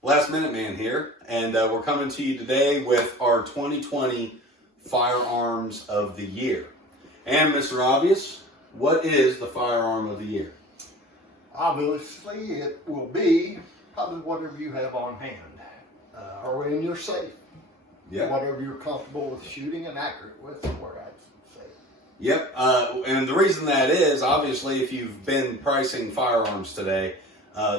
Last Minute Man here, and we're coming to you today with our 2020 Firearms of the Year. And Mr. Obvious, what is the Firearm of the Year? Obviously, it will be probably whatever you have on hand or in your safe. Yeah. Whatever you're comfortable with shooting and accurate with, where I'd say. Yep, and the reason that is, obviously, if you've been pricing firearms today,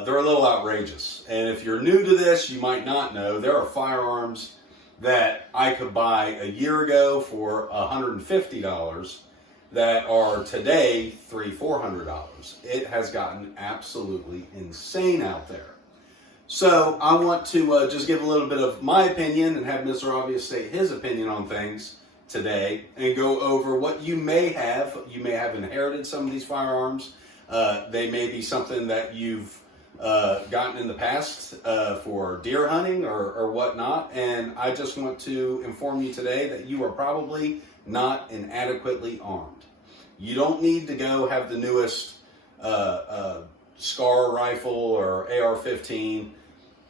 they're a little outrageous. And if you're new to this, you might not know, there are firearms that I could buy a year ago for $150 that are today $300-400. It has gotten absolutely insane out there. So I want to just give a little bit of my opinion and have Mr. Obvious state his opinion on things today and go over what you may have. You may have inherited some of these firearms. They may be something that you've gotten in the past for deer hunting or whatnot. And I just want to inform you today that you are probably not inadequately armed. You don't need to go have the newest SCAR rifle or AR-15.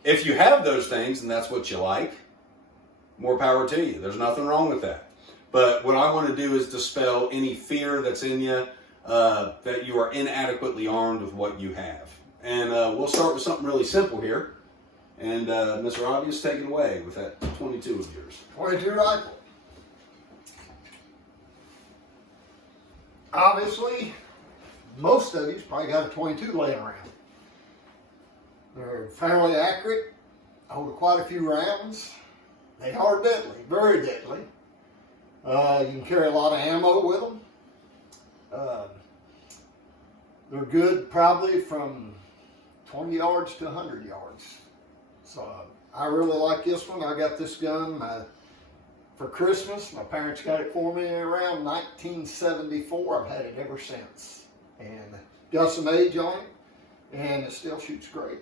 If you have those things and that's what you like, more power to you. There's nothing wrong with that. But what I want to do is dispel any fear that's in you that you are inadequately armed with what you have. And we'll start with something really simple here. And Mr. Obvious, take it away with that 22 of yours. 22 rifle. Obviously, most of you's probably got a 22 laying around. They're fairly accurate, hold quite a few rounds. They are deadly, very deadly. You can carry a lot of ammo with them. They're good probably from 20 yards to 100 yards. So I really like this one. I got this gun for Christmas. My parents got it for me around 1974. I've had it ever since. And got some age on it, and it still shoots great.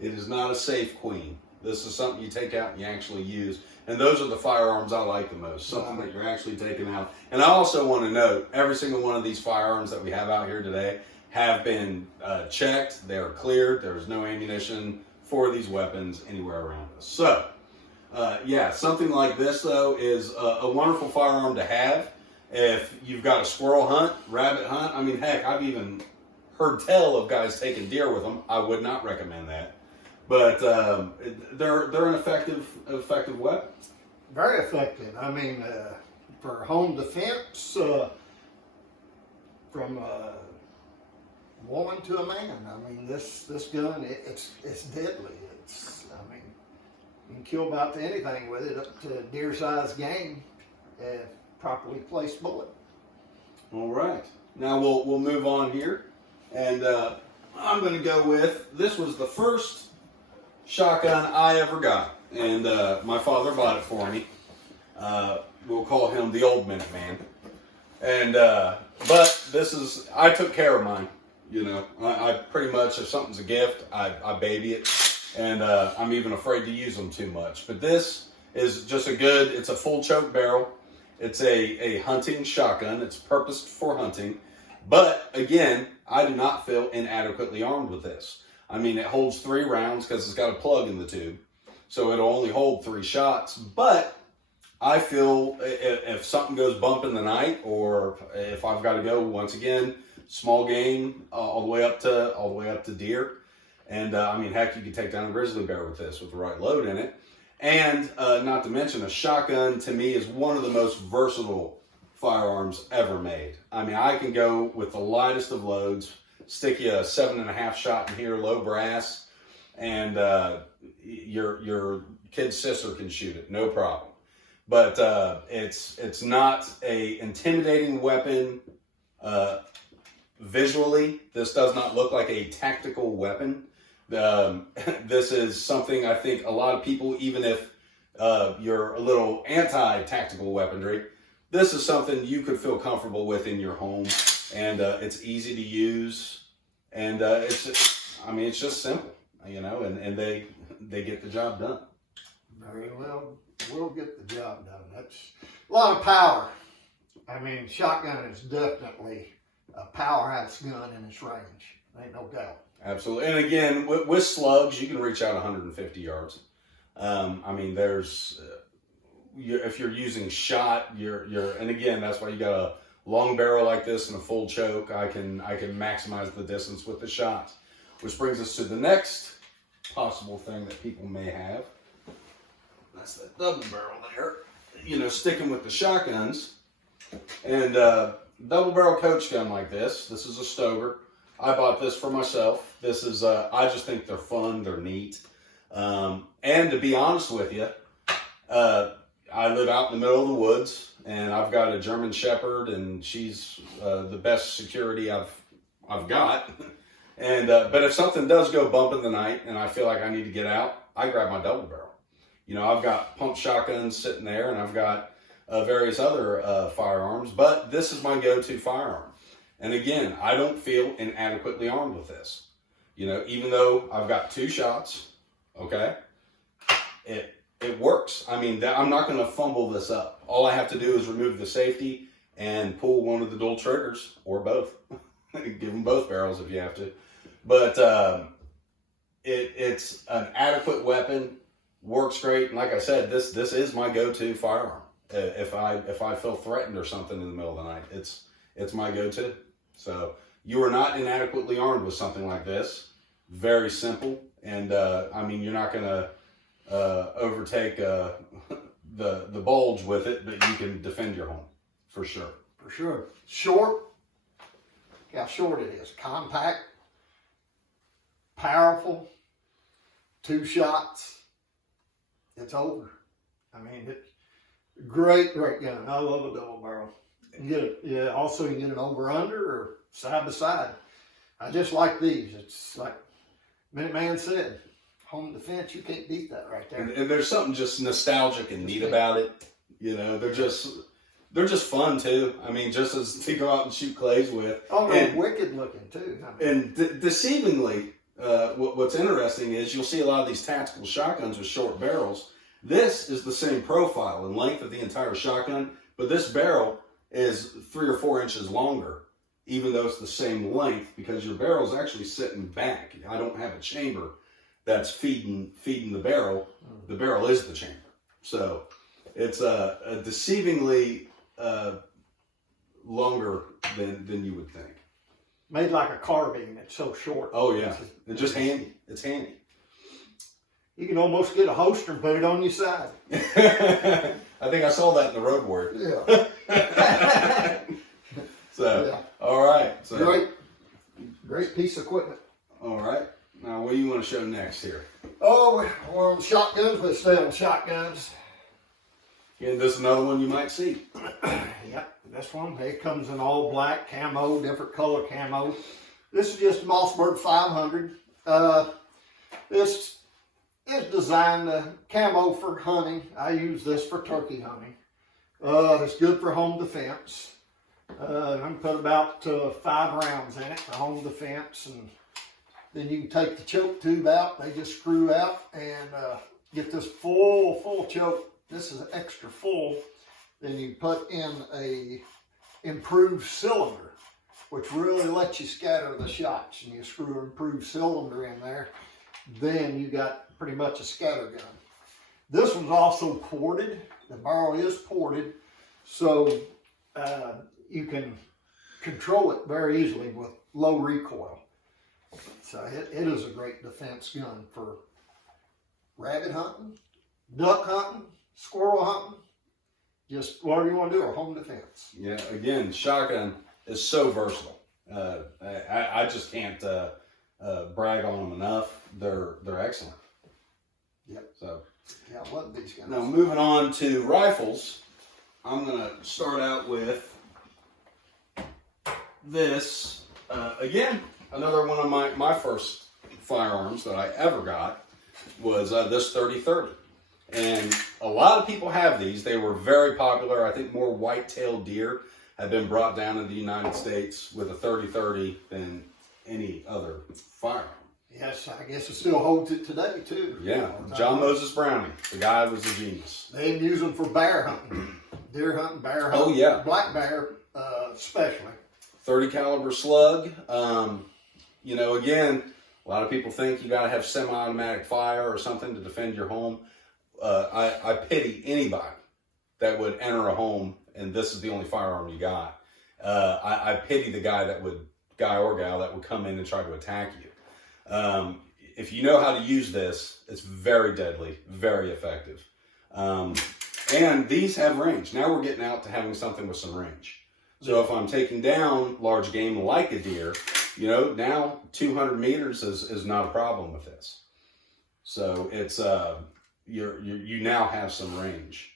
It is not a safe queen. This is something you take out and you actually use. And those are the firearms I like the most, something that you're actually taking out. And I also want to note, every single one of these firearms that we have out here today have been checked. They are cleared. There is no ammunition for these weapons anywhere around us. So, yeah, something like this, though, is a wonderful firearm to have. If you've got a squirrel hunt, rabbit hunt, I mean, heck, I've even heard tell of guys taking deer with them. I would not recommend that. But they're an effective weapon. Very effective. I mean, for home defense, from a woman to a man. I mean, this gun, it's deadly. I mean, you can kill about anything with it, up to deer-sized game, if properly placed bullet. All right. Now we'll move on here, and I'm going to go with, this was the first shotgun I ever got, and my father bought it for me. We'll call him the Old Minute Man. And but this is, I took care of mine. You know, I pretty much, if something's a gift, I baby it, and I'm even afraid to use them too much. But this is just it's a full choke barrel. It's a hunting shotgun. It's purposed for hunting. But again, I do not feel inadequately armed with this. I mean, it holds 3 rounds because it's got a plug in the tube. So it'll only hold 3 shots. But I feel if something goes bump in the night, or if I've got to go, once again, small game, all the way up to deer. And I mean, heck, you could take down a grizzly bear with this, with the right load in it. And not to mention, a shotgun to me is one of the most versatile firearms ever made. I mean, I can go with the lightest of loads, stick you a 7.5 shot in here, low brass, and your kid's sister can shoot it, no problem. But it's not a intimidating weapon. Visually, this does not look like a tactical weapon. This is something I think a lot of people, even if you're a little anti-tactical weaponry, this is something you could feel comfortable with in your home, and it's easy to use, and it's just simple, you know, and they get the job done. Very well, we'll get the job done. That's a lot of power. I mean, shotgun is definitely a powerhouse gun in its range. ain't no doubt. Absolutely. And again, with slugs, you can reach out 150 yards. I mean, there's if you're using shot, and again, that's why you got a long barrel like this and a full choke. I can maximize the distance with the shots, which brings us to the next possible thing that people may have. That's that double barrel there. You know, sticking with the shotguns, and double barrel coach gun like this. This is a Stoger. I bought this for myself. This is I just think they're fun. They're neat. And to be honest with you, I live out in the middle of the woods, and I've got a German Shepherd, and she's the best security I've got. And but if something does go bump in the night, and I feel like I need to get out, I grab my double barrel. You know, I've got pump shotguns sitting there, and I've got various other firearms, but this is my go-to firearm. And again, I don't feel inadequately armed with this. You know, even though I've got 2 shots, okay, it works. I mean, I'm not going to fumble this up. All I have to do is remove the safety and pull one of the dual triggers, or both. Give them both barrels if you have to. But it's an adequate weapon, works great. And like I said, this is my go-to firearm. If I feel threatened or something in the middle of the night, it's my go-to. So you are not inadequately armed with something like this. Very simple, and I mean, you're not going to overtake the bulge with it, but you can defend your home for sure. For sure. Short. How short it is. Compact. Powerful. 2 shots. It's over. I mean, it's great gun. I love a double barrel. You get it. Yeah. Also, you get an over under or side by side. I just like these. It's like Minuteman said, home defense. You can't beat that right there. And there's something just nostalgic and neat about it. You know, they're just fun too. I mean, just as to go out and shoot clays with. Oh, they're wicked looking too. I mean, and deceivingly, what's interesting is you'll see a lot of these tactical shotguns with short barrels. This is the same profile and length of the entire shotgun, but this barrel is 3 or 4 inches longer, even though it's the same length, because your barrel's actually sitting back. I don't have a chamber that's feeding the barrel. The barrel is the chamber. So it's a deceivingly longer than you would think. Made like a carbine. It's so short. Oh yeah, it's just handy. It's handy. You can almost get a holster and put it on your side. I think I saw that in the Road Warrior. Yeah. So, yeah. All right. So, great piece of equipment. All right. Now, what do you want to show next here? Oh, we're on shotguns. Let's stay on shotguns. And this is another one you might see. Yep, this one. It comes in all black camo, different color camo. This is just Mossberg 500. This is designed camo for hunting. I use this for turkey hunting. It's good for home defense. I'm going to put about 5 rounds in it for home defense, and then you can take the choke tube out. They just screw out and get this full choke. This is extra full. Then you put in a improved cylinder, which really lets you scatter the shots. And you screw an improved cylinder in there, then you got pretty much a scatter gun. This one's also ported. The barrel is ported, so you can control it very easily with low recoil. So it is a great defense gun for rabbit hunting, duck hunting, squirrel hunting, just whatever you want to do, or home defense. Yeah, again, shotgun is so versatile. I just can't brag on them enough. They're excellent. Yep. So yeah, I love these guns. now moving on to rifles, I'm gonna start out with this. Again, another one of my first firearms that I ever got was this 30-30. And a lot of people have these. They were very popular. I think more white-tailed deer have been brought down in the United States with a 30-30 than any other firearm. Yes, I guess it still holds it today too. Yeah, John Moses Browning. The guy was a genius. They even use them for bear hunting, deer hunting, bear hunting. Oh yeah, black bear especially. 30 caliber slug. You know, again, a lot of people think you got to have semi-automatic fire or something to defend your home. I pity anybody that would enter a home and this is the only firearm you got. I pity the guy or gal that would come in and try to attack you. If you know how to use this, it's very deadly, very effective. And these have range. Now we're getting out to having something with some range. So if I'm taking down large game like a deer, you know, now 200 meters is not a problem with this. So it's you now have some range.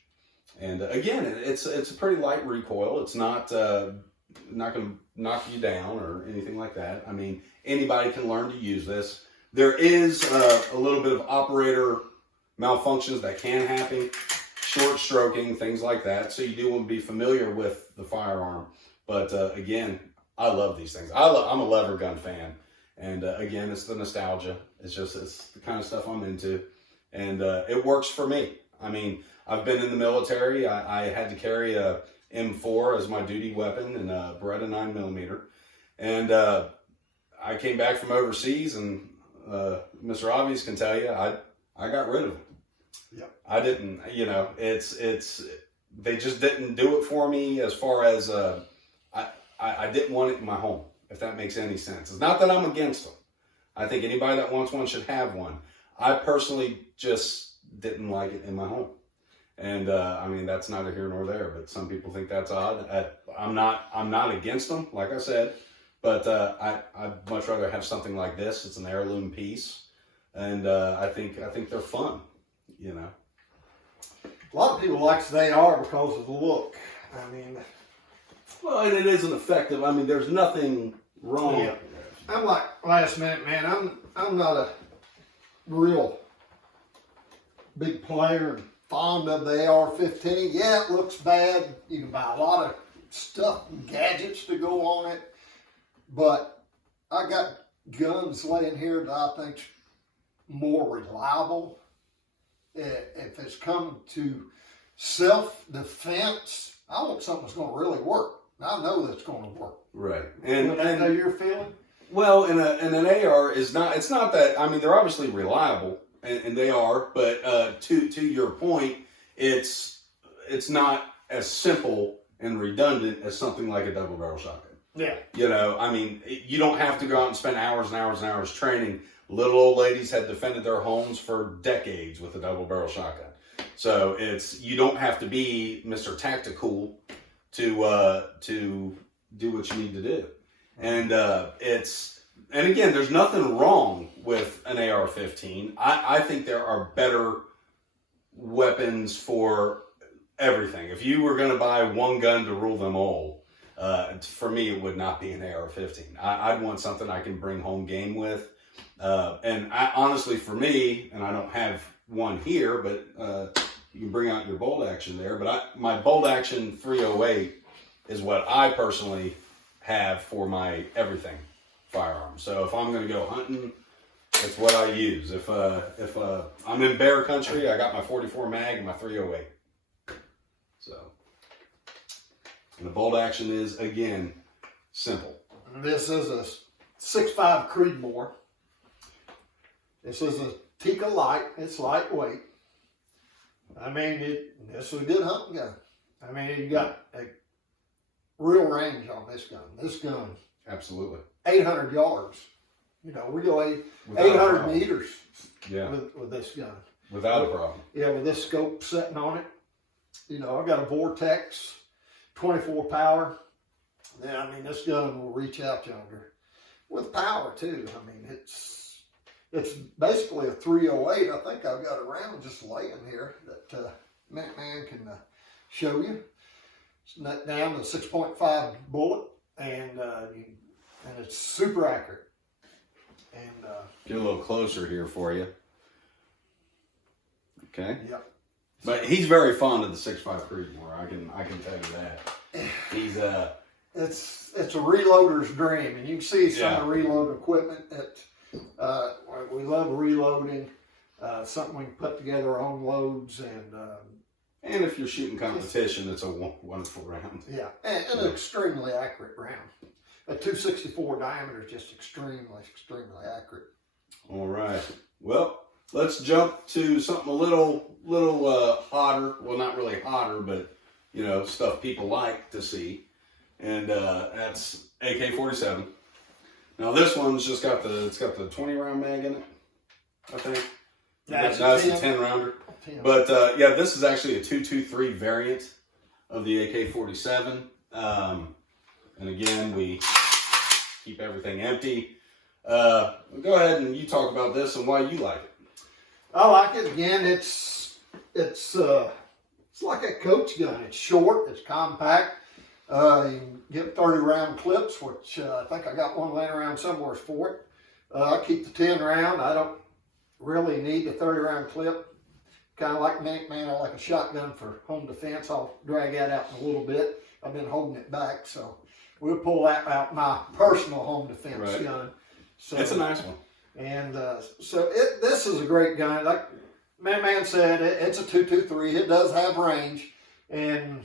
And again, it's a pretty light recoil. It's not going to knock you down or anything like that. I mean, anybody can learn to use this. There is a little bit of operator malfunctions that can happen, short stroking, things like that. So you do want to be familiar with the firearm. But again, I love these things. I'm a lever gun fan. And again, it's the nostalgia. It's the kind of stuff I'm into. And it works for me. I mean, I've been in the military. I had to carry a M4 as my duty weapon and a Beretta 9mm. And I came back from overseas, and Mr. Obvious can tell you, I got rid of them. Yep. I didn't, you know, they just didn't do it for me as far as, I didn't want it in my home, if that makes any sense. It's not that I'm against them. I think anybody that wants one should have one. I personally just didn't like it in my home. And I mean, that's neither here nor there, but some people think that's odd. I'm not against them, like I said, but I'd much rather have something like this. It's an heirloom piece, and I think they're fun, you know. A lot of people like they are because of the look. I mean, well, and it isn't effective. I mean, there's nothing wrong. Yeah. I'm like last minute, man. I'm not a real big player and fond of the AR-15. Yeah, it looks bad. You can buy a lot of stuff and gadgets to go on it, but I got guns laying here that I think's more reliable. If it's come to self-defense, I want something that's going to really work. I know that's going to work. Right. And I know you're feeling. Well, and an AR is not. It's not that. I mean, they're obviously reliable, and they are. But to your point, it's not as simple and redundant as something like a double barrel shotgun. Yeah. You know, I mean, you don't have to go out and spend hours and hours and hours training. Little old ladies had defended their homes for decades with a double barrel shotgun. So you don't have to be Mr. Tactical to do what you need to do. And and again, there's nothing wrong with an AR-15. I think there are better weapons for everything. If you were going to buy one gun to rule them all, for me, it would not be an AR-15. I'd want something I can bring home game with. And honestly, for me, and I don't have one here, but you can bring out your bolt action there. But my bolt action 308 is what I personally have for my everything firearm. So if I'm going to go hunting, that's what I use. If I'm in bear country, I got my 44 mag and my 308. So, and the bolt action is, again, simple. This is a 6.5 Creedmoor. This is a Tikka Light. It's lightweight. I mean, this is a good hunting gun. I mean, you got a real range on this gun. This gun, absolutely, 800 yards. You know, really 800 meters. Yeah, with this gun, without a problem. Yeah, with this scope sitting on it. You know, I've got a Vortex 24 power. Yeah, I mean, this gun will reach out yonder with power too. I mean, it's basically a 308. I think I've got a round just laying here that man can show you. It's nut down to a 6.5 bullet, and it's super accurate. And get a little closer here for you. Okay. Yep. But he's very fond of the 6.5 Creedmoor. I can tell you that. He's it's a reloader's dream, and you can see some of the reload equipment that we love reloading. Something we can put together our own loads, and if you're shooting competition, it's a wonderful round. Yeah, and an extremely accurate round. a 264 diameter is just extremely accurate. All right. Well, let's jump to something a little hotter. Well, not really hotter, but you know, stuff people like to see, and that's AK-47. Now this one's just got the 20 round mag in it, I think. That's a 10 rounder. 10. But yeah, this is actually a 223 variant of the AK-47. And again, we keep everything empty. Go ahead and you talk about this and why you like it. I like it. Again, it's like a coach gun. It's short, it's compact. You can get 30 round clips, which I think I got one laying around somewhere for it. I keep the 10 round. I don't really need the 30 round clip. Kind of like Minuteman, I like a shotgun for home defense. I'll drag that out in a little bit. I've been holding it back, so we'll pull that out, my personal home defense gun. So, it's a nice one. And this is a great gun. Like Man said, it's a 223. It does have range. And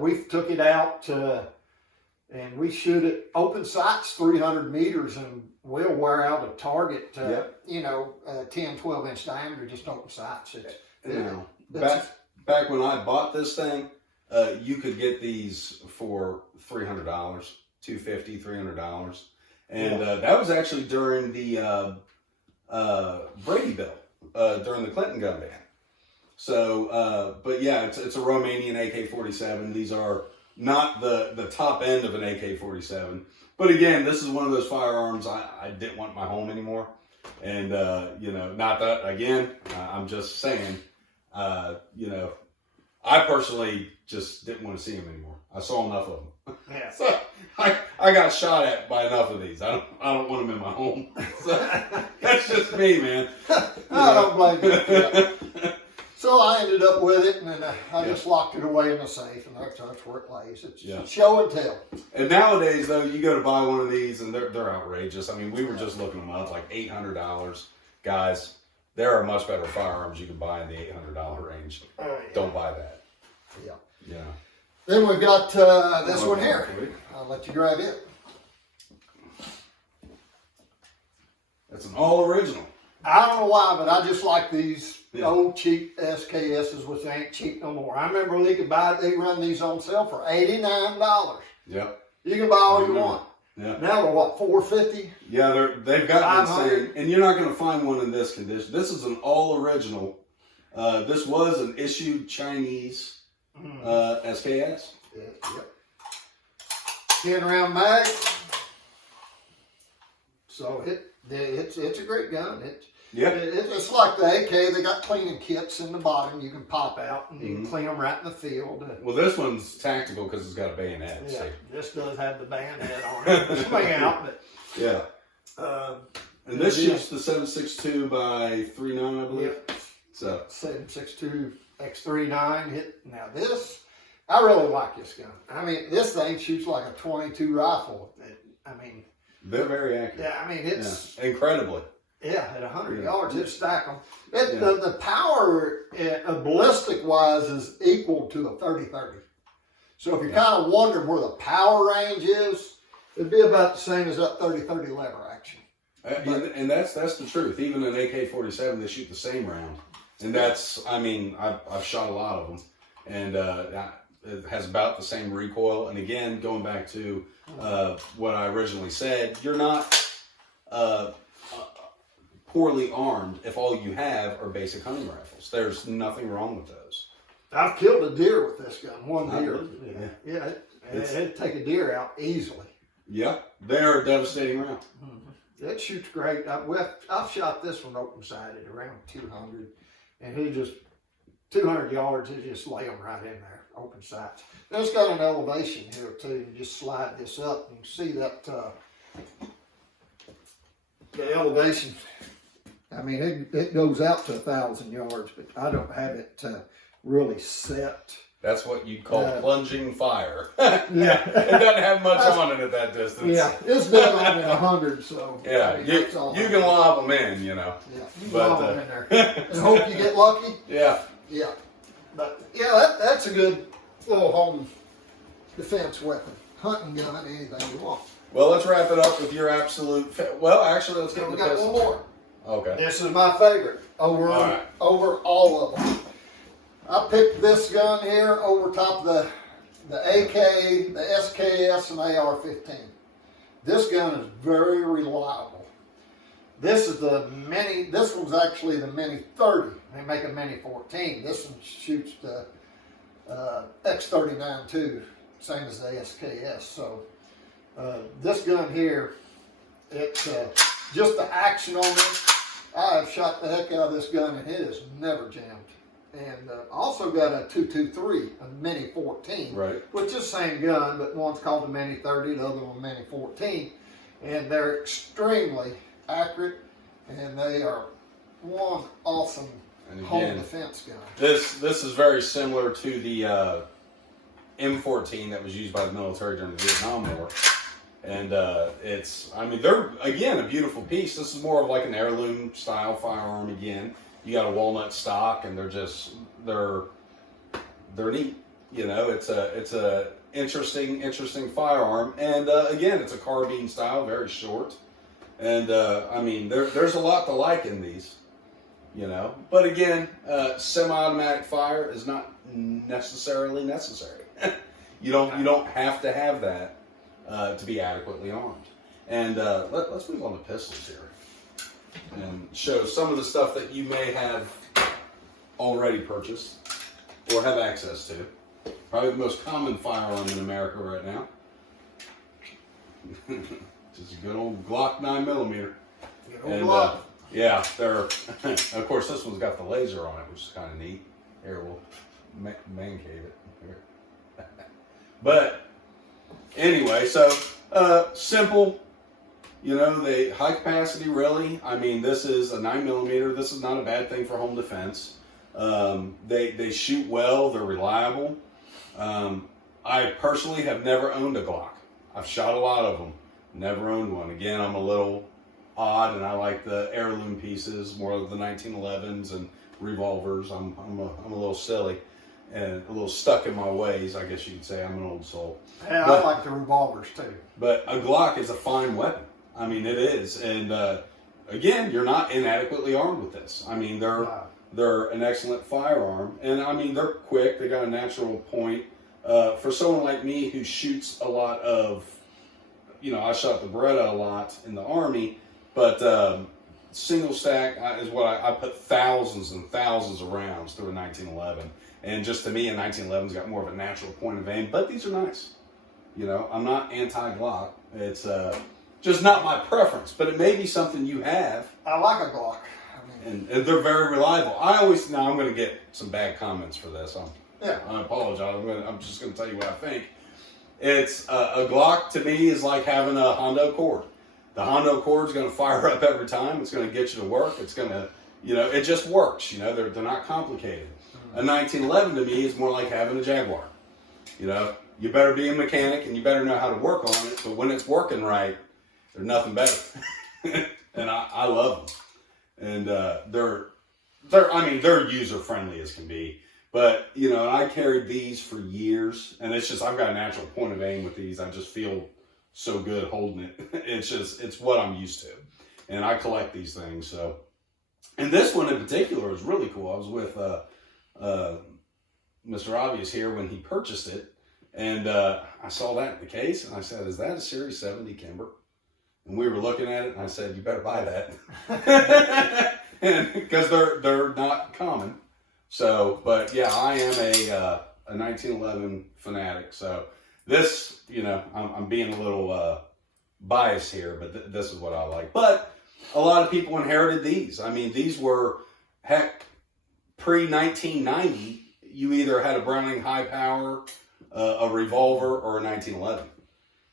we took it out and we shoot it open sights 300 meters and we'll wear out a target, you know, 10, 12 inch diameter, just open sights. Back when I bought this thing, you could get these for $300, $250, $300. And that was actually during the Brady bill, during the Clinton gun ban. So, but yeah, it's a Romanian AK-47. These are not the top end of an AK-47. But again, this is one of those firearms I didn't want in my home anymore. And, you know, not that, again, I'm just saying, you know, I personally just didn't want to see them anymore. I saw enough of them. Yeah. So I got shot at by enough of these. I don't want them in my home. So that's just me, man. I don't blame you. Yeah. So I ended up with it, and then I just locked it away in the safe, and that's where it lays. It's show and tell. And nowadays, though, you go to buy one of these, and they're outrageous. I mean, we were just looking them up, like $800. Guys, there are much better firearms you can buy in the $800 range. Don't buy that. Yeah. Yeah. Then we've got this one here. I'll let you grab it. That's an all original. I don't know why, but I just like these old cheap SKSs, which ain't cheap no more. I remember they run these on sale for $89. Yep. You can buy all you want. Yeah. Now they're what, $450? Yeah, they've got insane, and you're not going to find one in this condition. This is an all original. This was an issued Chinese SKS. Yep. 10 round mag. So it's a great gun. It's like the AK. They got cleaning kits in the bottom. You can pop out and you can clean them right in the field. Well, this one's tactical because it's got a bayonet. Yeah, this does have the bayonet on it. Swing out, but yeah. And this shoots the 7.62 by 3.9, I believe. Yep. So 7.62 X39 hit. Now this, I really like this gun. I mean, this thing shoots like a .22 rifle. They're very accurate. Yeah, I mean it's incredibly. Yeah, at 100 yards, it stack them. The power, ballistic wise, is equal to a 30-30. So if you kind of wonder where the power range is, it'd be about the same as that 30-30 lever action. And that's the truth. Even an AK-47, they shoot the same round. And that's, I mean, I've shot a lot of them. And it has about the same recoil. And again, going back to what I originally said, you're not poorly armed if all you have are basic hunting rifles. There's nothing wrong with those. I've killed a deer with this gun. One deer. Yeah, it'd take a deer out easily. Yeah, they're a devastating round. It shoots great. I've shot this one open sighted around 200, and he just 200 yards. He just lay them right in there, open sights. Then it's got an elevation here too. You just slide this up, and you can see that the elevation. I mean, it goes out to 1,000 yards, but I don't have it really set. That's what you'd call plunging fire. Yeah. It doesn't have much on it at that distance. Yeah, it's been on at 100, so. Yeah, I mean, you can lob them in, you know. Yeah, you can lob them in there. And hope you get lucky. Yeah. Yeah. But, yeah, that's a good little home defense weapon. Hunting gun, anything you want. Well, let's wrap it up with your absolute. Well, actually, let's get We into got one more. Okay. This is my favorite over all of them. I picked this gun here over top of the AK, the SKS, and AR-15. This gun is very reliable. This is the Mini. This one's actually the Mini 30. They make a Mini 14. This one shoots the X39 too, same as the SKS. So this gun here, it's just the action on this. I have shot the heck out of this gun and it has never jammed. And also got a 223, a Mini 14, right, which is the same gun, but one's called the Mini 30, the other one Mini 14, and they're extremely accurate, and they are one awesome home defense gun. This is very similar to the M14 that was used by the military during the Vietnam War. And I mean, they're, again, a beautiful piece. This is more of like an heirloom style firearm again. You got a walnut stock, and they're neat. You know, it's a interesting firearm. And again, it's a carbine style, very short. And I mean, there's a lot to like in these. You know, but again, semi-automatic fire is not necessarily necessary. You don't have to have that to be adequately armed. And let's move on to pistols here and show some of the stuff that you may have already purchased or have access to. Probably the most common firearm in America right now. Just a good old Glock 9mm. Good old Glock. Yeah, they're, of course, this one's got the laser on it, which is kind of neat. Here, we'll man cave it. Here. But anyway, so simple, you know, they high capacity, really. I mean, this is a 9mm. This is not a bad thing for home defense. They shoot well. They're reliable. I personally have never owned a Glock. I've shot a lot of them. Never owned one. Again, I'm a little odd, and I like the heirloom pieces, more of the 1911s and revolvers. I'm a little silly and a little stuck in my ways, I guess you could say. I'm an old soul. Yeah, I like the revolvers too. But a Glock is a fine weapon. I mean, it is. And again, you're not inadequately armed with this. I mean, they're an excellent firearm, and I mean, they're quick. They got a natural point. For someone like me who shoots a lot of, you know, I shot the Beretta a lot in the Army. But single stack is what I put thousands and thousands of rounds through a 1911. And just to me, a 1911's got more of a natural point of aim. But these are nice. You know, I'm not anti-Glock. It's just not my preference. But it may be something you have. I like a Glock. And they're very reliable. I'm going to get some bad comments for this. I apologize. I'm just going to tell you what I think. It's a Glock to me is like having a Hondo Accord. The Hondo Accord is going to fire up every time. It's going to get you to work. It's going to, you know, it just works. You know, they're not complicated. A 1911 to me is more like having a Jaguar. You know, you better be a mechanic and you better know how to work on it. But when it's working right, there's nothing better. And I love them. And they're user friendly as can be. But you know, I carried these for years, and it's just I've got a natural point of aim with these. I just feel so good holding it. It's what I'm used to. And I collect these things. So, and this one in particular is really cool. I was with Mr. Obvious here when he purchased it. And I saw that in the case. And I said, is that a Series 70 Kimber? And we were looking at it. And I said, you better buy that. Because they're not common. So, but yeah, I am a 1911 fanatic. So, this, you know, I'm being a little biased here, but this is what I like. But a lot of people inherited these. I mean, these were, heck, pre-1990, you either had a Browning high power, a revolver, or a 1911.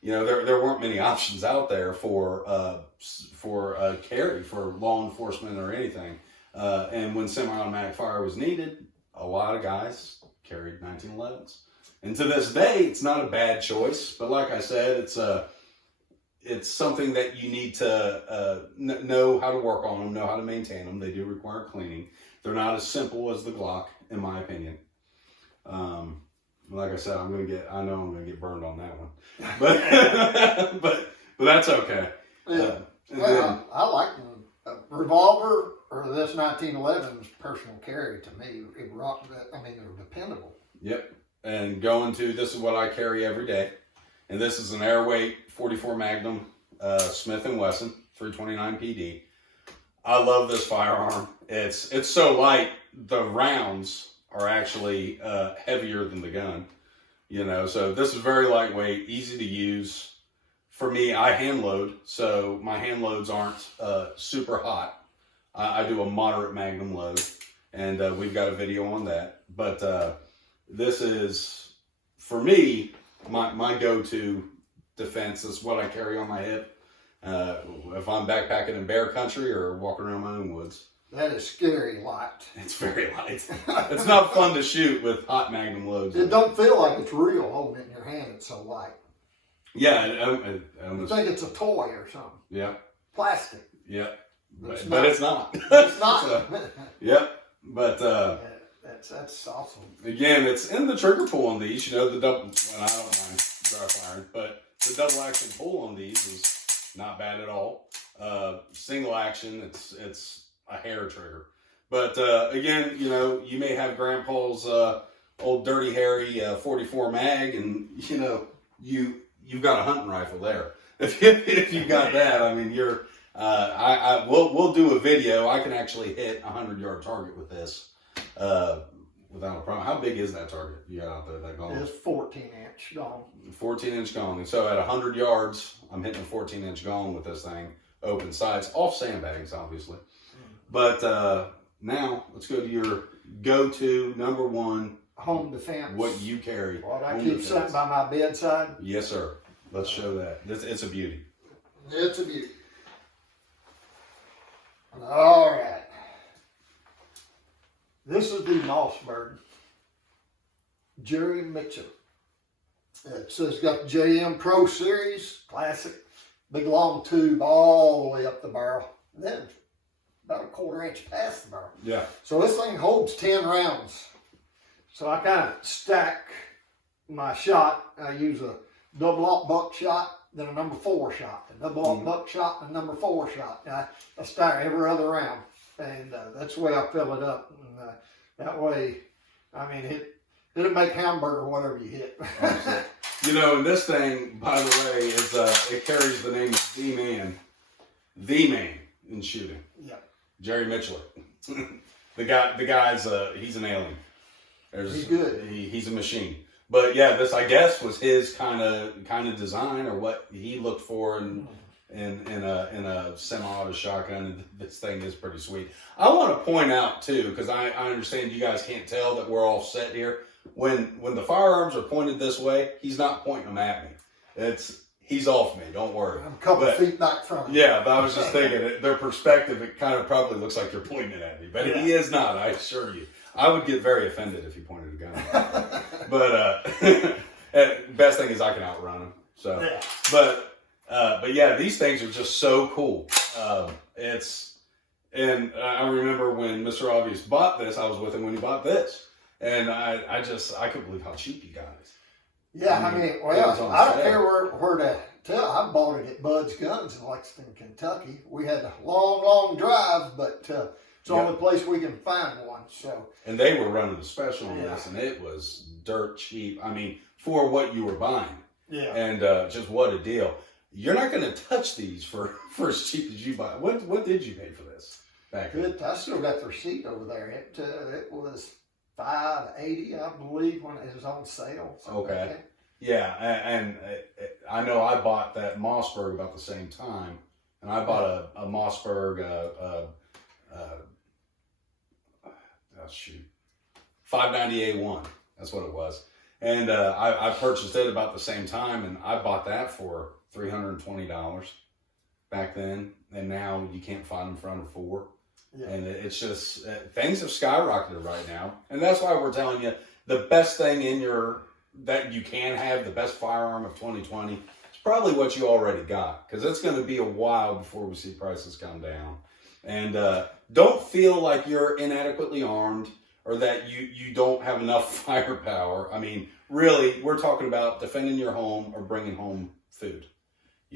You know, there weren't many options out there for carry, for law enforcement or anything. And when semi-automatic fire was needed, a lot of guys carried 1911s. And to this day, it's not a bad choice. But like I said, it's something that you need to know how to work on them, know how to maintain them. They do require cleaning. They're not as simple as the Glock, in my opinion. Like I said, I know I'm gonna get burned on that one. But But that's okay. Yeah. And then, I like a revolver or this 1911's personal carry to me. It rocked. I mean, they're dependable. yep. And going to, this is what I carry every day. And this is an Airweight 44 Magnum Smith & Wesson 329 PD. I love this firearm. It's so light. The rounds are actually heavier than the gun. You know, so this is very lightweight, easy to use. For me, I hand load, so my hand loads aren't super hot. I do a moderate Magnum load, and we've got a video on that. But this is, for me, my go-to defense. Is what I carry on my hip if I'm backpacking in bear country or walking around my own woods. That is scary light. It's very light. It's not fun to shoot with hot Magnum loads. It don't feel like it's real holding it in your hand. It's so light. Yeah, I think it's a toy or something. Yeah. Plastic. Yeah. But But it's not. It's not. So, yep. But that's awesome. again, it's in the trigger pull on these. You know, the double. And I don't mind dry firing, but the double action pull on these is not bad at all. Single action, it's a hair trigger. But again, you know, you may have Grandpa's old Dirty Harry 44 mag, and you know, you've got a hunting rifle there. If you got that, I mean, you're. We'll do a video. I can actually hit a 100-yard target with this without a problem. How big is that target you got out there? That gong? It's 14-inch gong. 14-inch gong. And so at 100 yards, I'm hitting a 14-inch gong with this thing. Open sights, off sandbags, obviously. But now let's go to your go-to number one home defense. What you carry? What I home keep defense. sitting by my bedside. Yes, sir. Let's show that. It's a beauty. It's a beauty. All right. This is the Mossberg Jerry Mitchell. It says got the JM Pro Series, classic, big long tube all the way up the barrel. Then about a 1/4 inch past the barrel. Yeah. So this thing holds 10 rounds. So I kind of stack my shot. I use a double aught buckshot, then a number 4 shot, a double aught buckshot, and a number 4 shot. I stack every other round, and that's the way I fill it up. And that way, I mean, it'll make hamburger whatever you hit. You know, and this thing, by the way, is it carries the name of the man in shooting. Yeah. Jerry Mitchell. the guy's he's an alien. He's good. He's a machine. But yeah, this I guess was his kind of design or what he looked for in a semi-auto shotgun. And this thing is pretty sweet. I want to point out too, because I understand you guys can't tell that we're all set here. When the firearms are pointed this way, he's not pointing them at me. He's off me. Don't worry. I'm a couple feet back from him. Yeah, but I was just thinking, their perspective, it kind of probably looks like you're pointing it at me, but he is not. I assure you. I would get very offended if he pointed a gun at me. But best thing is I can outrun him. So, Yeah. but yeah, these things are just so cool. And I remember when Mr. Obvious bought this, I was with him when he bought this, and I couldn't believe how cheap you got it. Yeah, I mean, well, I don't sale. care where to tell. I bought it at Bud's Guns in Lexington, Kentucky. We had a long drive, but it's the only place we can find one. So, and they were running a special on this, and it was dirt cheap. I mean, for what you were buying. Yeah. And just what a deal. You're not going to touch these for as cheap as you buy. What did you pay for this back then? I still got the receipt over there. It was $5.80, I believe, when it was on sale. Okay. Like that. Yeah, and I know I bought that Mossberg about the same time, and I bought a Mossberg, 590A1. That's what it was. And I purchased it about the same time, and I bought that for $320 back then, and now you can't find them for under $400. Yeah. And it's just, things have skyrocketed right now, and that's why we're telling you the best thing that you can have, the best firearm of 2020, is probably what you already got, because it's going to be a while before we see prices come down. And don't feel like you're inadequately armed or that you don't have enough firepower. I mean, really, we're talking about defending your home or bringing home food.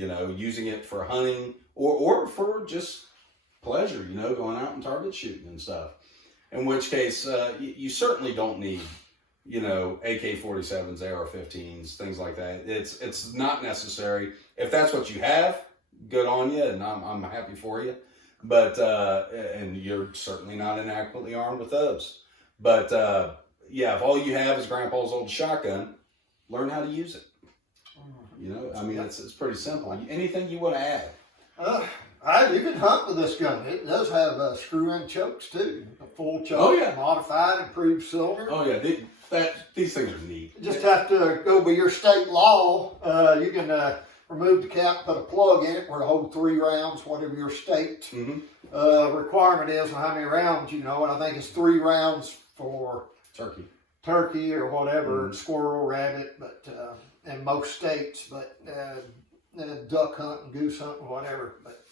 You know, using it for hunting or for just pleasure, you know, going out and target shooting and stuff. In which case, you certainly don't need, you know, AK-47s, AR-15s, things like that. It's not necessary. If that's what you have, good on you, and I'm happy for you. But and you're certainly not inadequately armed with those. But yeah, if all you have is Grandpa's old shotgun, learn how to use it. You know, I mean, it's pretty simple. Anything you want to add? You can hunt with this gun. It does have screw-in chokes too. A full choke, Oh, yeah. modified, improved cylinder. Oh yeah, these things are neat. You just have to go by your state law. You can remove the cap, put a plug in it where it holds 3 rounds, whatever your state requirement is, and how many rounds, you know. And I think it's 3 rounds for turkey or whatever, squirrel, rabbit, but in most states, but duck hunt and goose hunt and whatever. But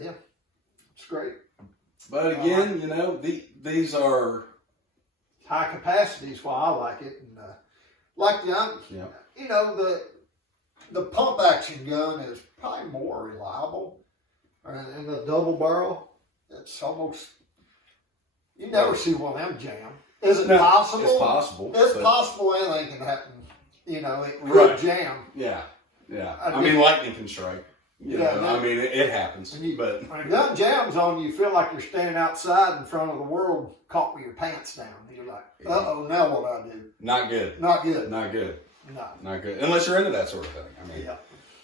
yeah, it's great. But again, you know, these are high capacity is why I like it, and like the you know, the pump action gun is probably more reliable, and the double barrel, it's almost, you never see one of them jam. Is it possible? It's possible. It's possible anything can happen. You know, it could jam. Yeah. I mean, lightning can strike. You know, I mean, it happens. But when a gun jams on you, you feel like you're standing outside in front of the world, caught with your pants down. You're like, uh-oh, now what do I do? Not good. Not good. Not good. No. Not good. Unless you're into that sort of thing. I mean,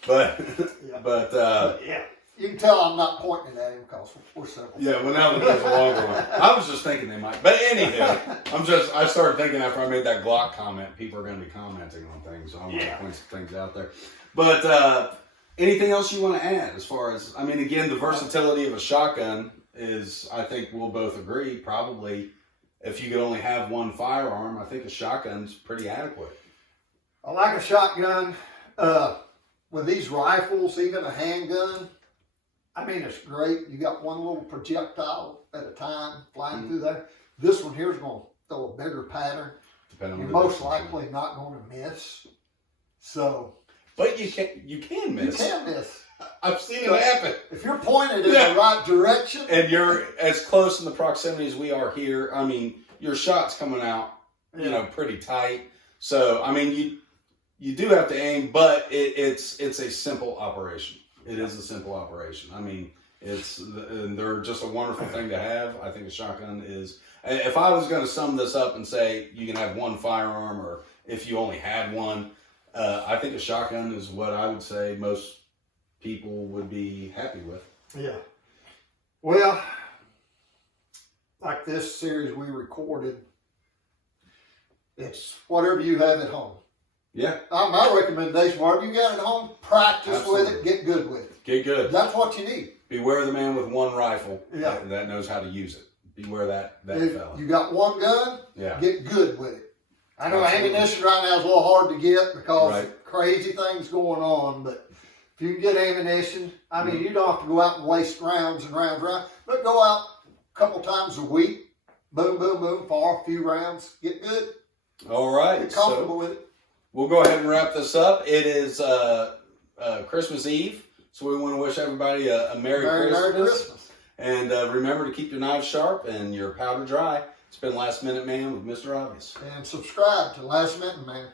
but yeah. You can tell I'm not pointing at him because we're simple. Yeah, well, now that there's a longer one. I was just thinking they might. But anyhow, I started thinking after I made that Glock comment, people are going to be commenting on things. So I'm going to point some things out there. But anything else you want to add as far as, I mean, again, the versatility of a shotgun is, I think we'll both agree, probably if you could only have one firearm, I think a shotgun's pretty adequate. I like a shotgun. With these rifles, even a handgun, I mean, it's great. You got one little projectile at a time flying through there. This one here is going to throw a bigger pattern. You're most likely not going to miss. So, but you can miss. You can miss. I've seen it happen. If you're pointed in the right direction, and you're as close in the proximity as we are here, I mean, your shot's coming out, you know, pretty tight. So, I mean, you do have to aim, but it's a simple operation. It is a simple operation. I mean, they're just a wonderful thing to have. I think a shotgun is, if I was going to sum this up and say you can have one firearm, or if you only had one, I think a shotgun is what I would say most people would be happy with. Yeah. Well, like this series we recorded, it's whatever you have at home. Yeah. My recommendation, whatever you got at home, practice with it, get good with it. Get good. That's what you need. Beware the man with one rifle that knows how to use it. Beware that fella. You got one gun, get good with it. I know ammunition right now is a little hard to get because crazy things going on, but if you can get ammunition, I mean, you don't have to go out and waste rounds and rounds, but go out a couple times a week, boom, boom, boom, fire a few rounds, get good. All right. Get comfortable with it. We'll go ahead and wrap this up. It is Christmas Eve, so we want to wish everybody a Merry Christmas. And remember to keep your knives sharp and your powder dry. It's been Last Minute Man with Mr. Obvious. And subscribe to Last Minute Man.